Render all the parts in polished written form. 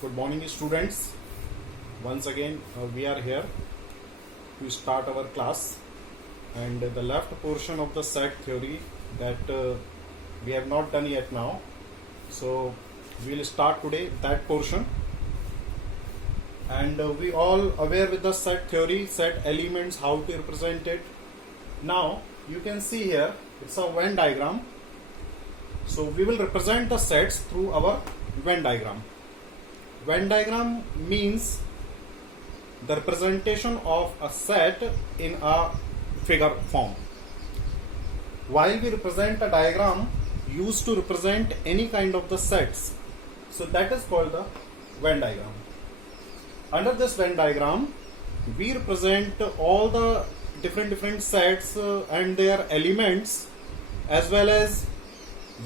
Good morning, students. Once again, we are here to start our class, and the left portion of the set theory that we have not done yet now. So we will start today that portion. And we all aware with the set theory, set elements, how to represent it. Now you can see here it's a Venn diagram. So we will represent the sets through our Venn diagram. Venn diagram means the representation of a set in a figure form. While we represent a diagram used to represent any kind of the sets, so that is called the Venn diagram. Under this Venn diagram, we represent all the different sets and their elements, as well as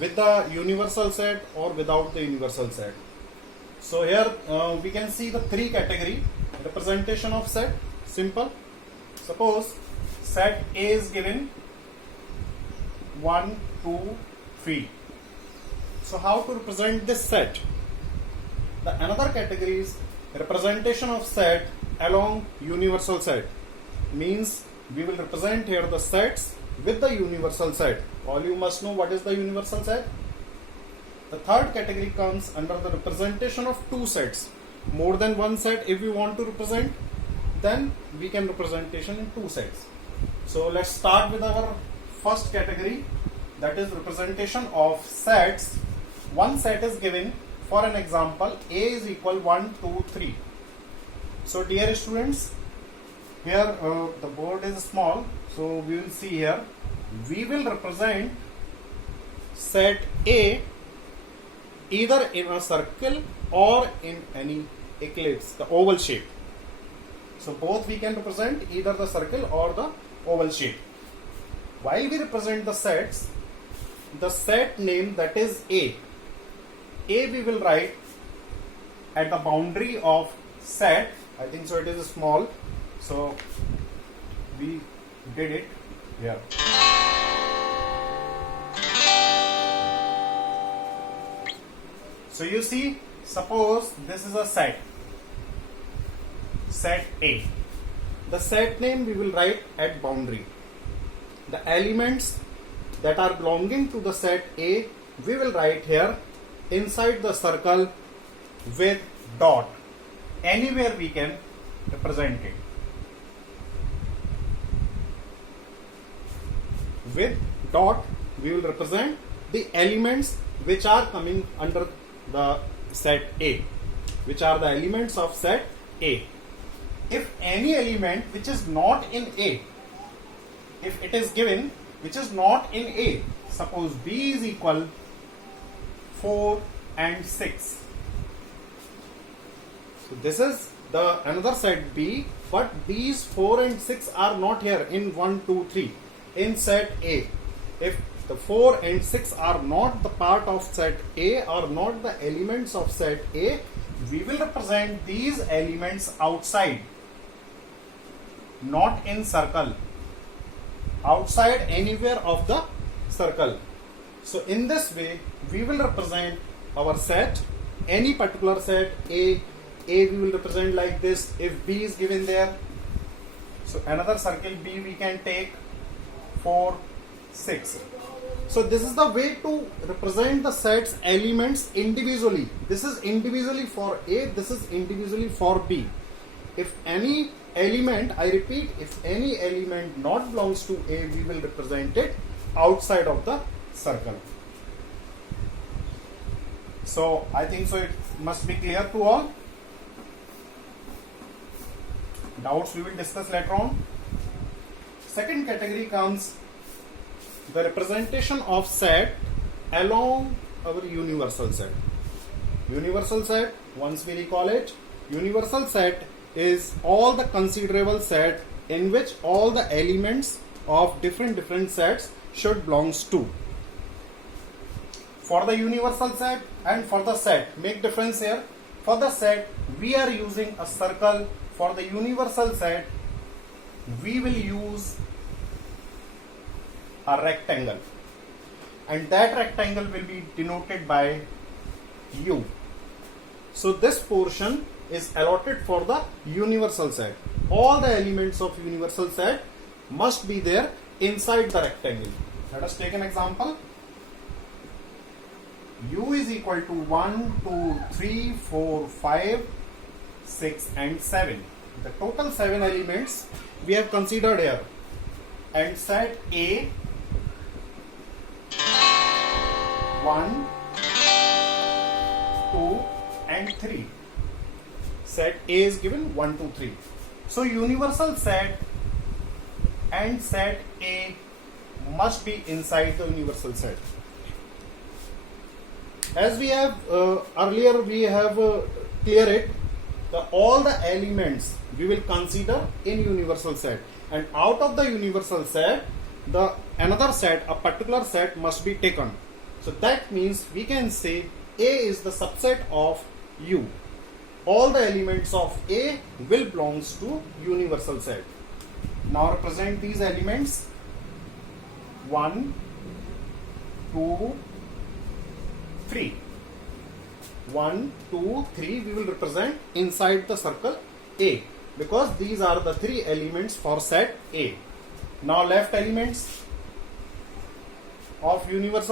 with the universal set or without the universal set. So here we can see the three category representation of set. Simple. Suppose set A is given 1, 2, 3. So how to represent this set? The another category is representation of set along universal set. Means we will represent here the sets with the universal set. All you must know what is the universal set. The third category comes under the representation of two sets. More than one set if we want to represent, then we can representation in two sets. So let's start with our first category, that is representation of sets. One set is given. For an example, A is equal 1, 2, 3. So dear students, here the board is small, so we will see here. We will represent set A either in a circle or in any ellipse, the oval shape. So both we can represent either the circle or the oval shape. While we represent the sets, the set name, that is A we will write at the boundary of set. I think so it is small, so we did it here. So you see, suppose this is a set A. The set name we will write at boundary. The elements that are belonging to the set A we will write here inside the circle with dot. Anywhere we can represent it. With dot we will represent the elements which are coming under the set A, which are the elements of set A. If any element which is not in A, if it is given which is not in A, suppose B is equal 4 and 6. So this is the another set B, but these 4 and 6 are not here in 1, 2, 3 in set A. If the 4 and 6 are not the part of set A or not the elements of set A, we will represent these elements outside, not in circle, outside anywhere of the circle. So in this way we will represent our set, any particular set A we will represent like this. If B is given there, so another circle B we can take 4, 6. So this is the way to represent the sets elements individually. This is individually for A, this is individually for B. If any element, I repeat, if any element not belongs to A, we will represent it outside of the circle. So I think so it must be clear to all. Doubts we will discuss later on. Second category comes the representation of set along our universal set. Universal set, once we recall it, universal set is all the considerable set in which all the elements of different sets should belongs to. For the universal set and for the set, make difference here. For the set we are using a circle. For the universal set we will use a rectangle, and that rectangle will be denoted by U. So this portion is allotted for the universal set. All the elements of universal set must be there inside the rectangle. Let us take an example. U is equal to 1, 2, 3, 4, 5, 6 and 7. The total 7 elements we have considered here. And set A 1, 2 and 3. Set A is given 1, 2, 3. So universal set and set A must be inside the universal set. As we have earlier we have cleared it, all the elements we will consider in universal set, and out of the universal set the another set, a particular set must be taken. So that means we can say A is the subset of U. All the elements of A will belongs to universal set. Now represent these elements. 1, 2, 3. 1, 2, 3 we will represent inside the circle A, because these are the 3 elements for set A. Now left elements of universal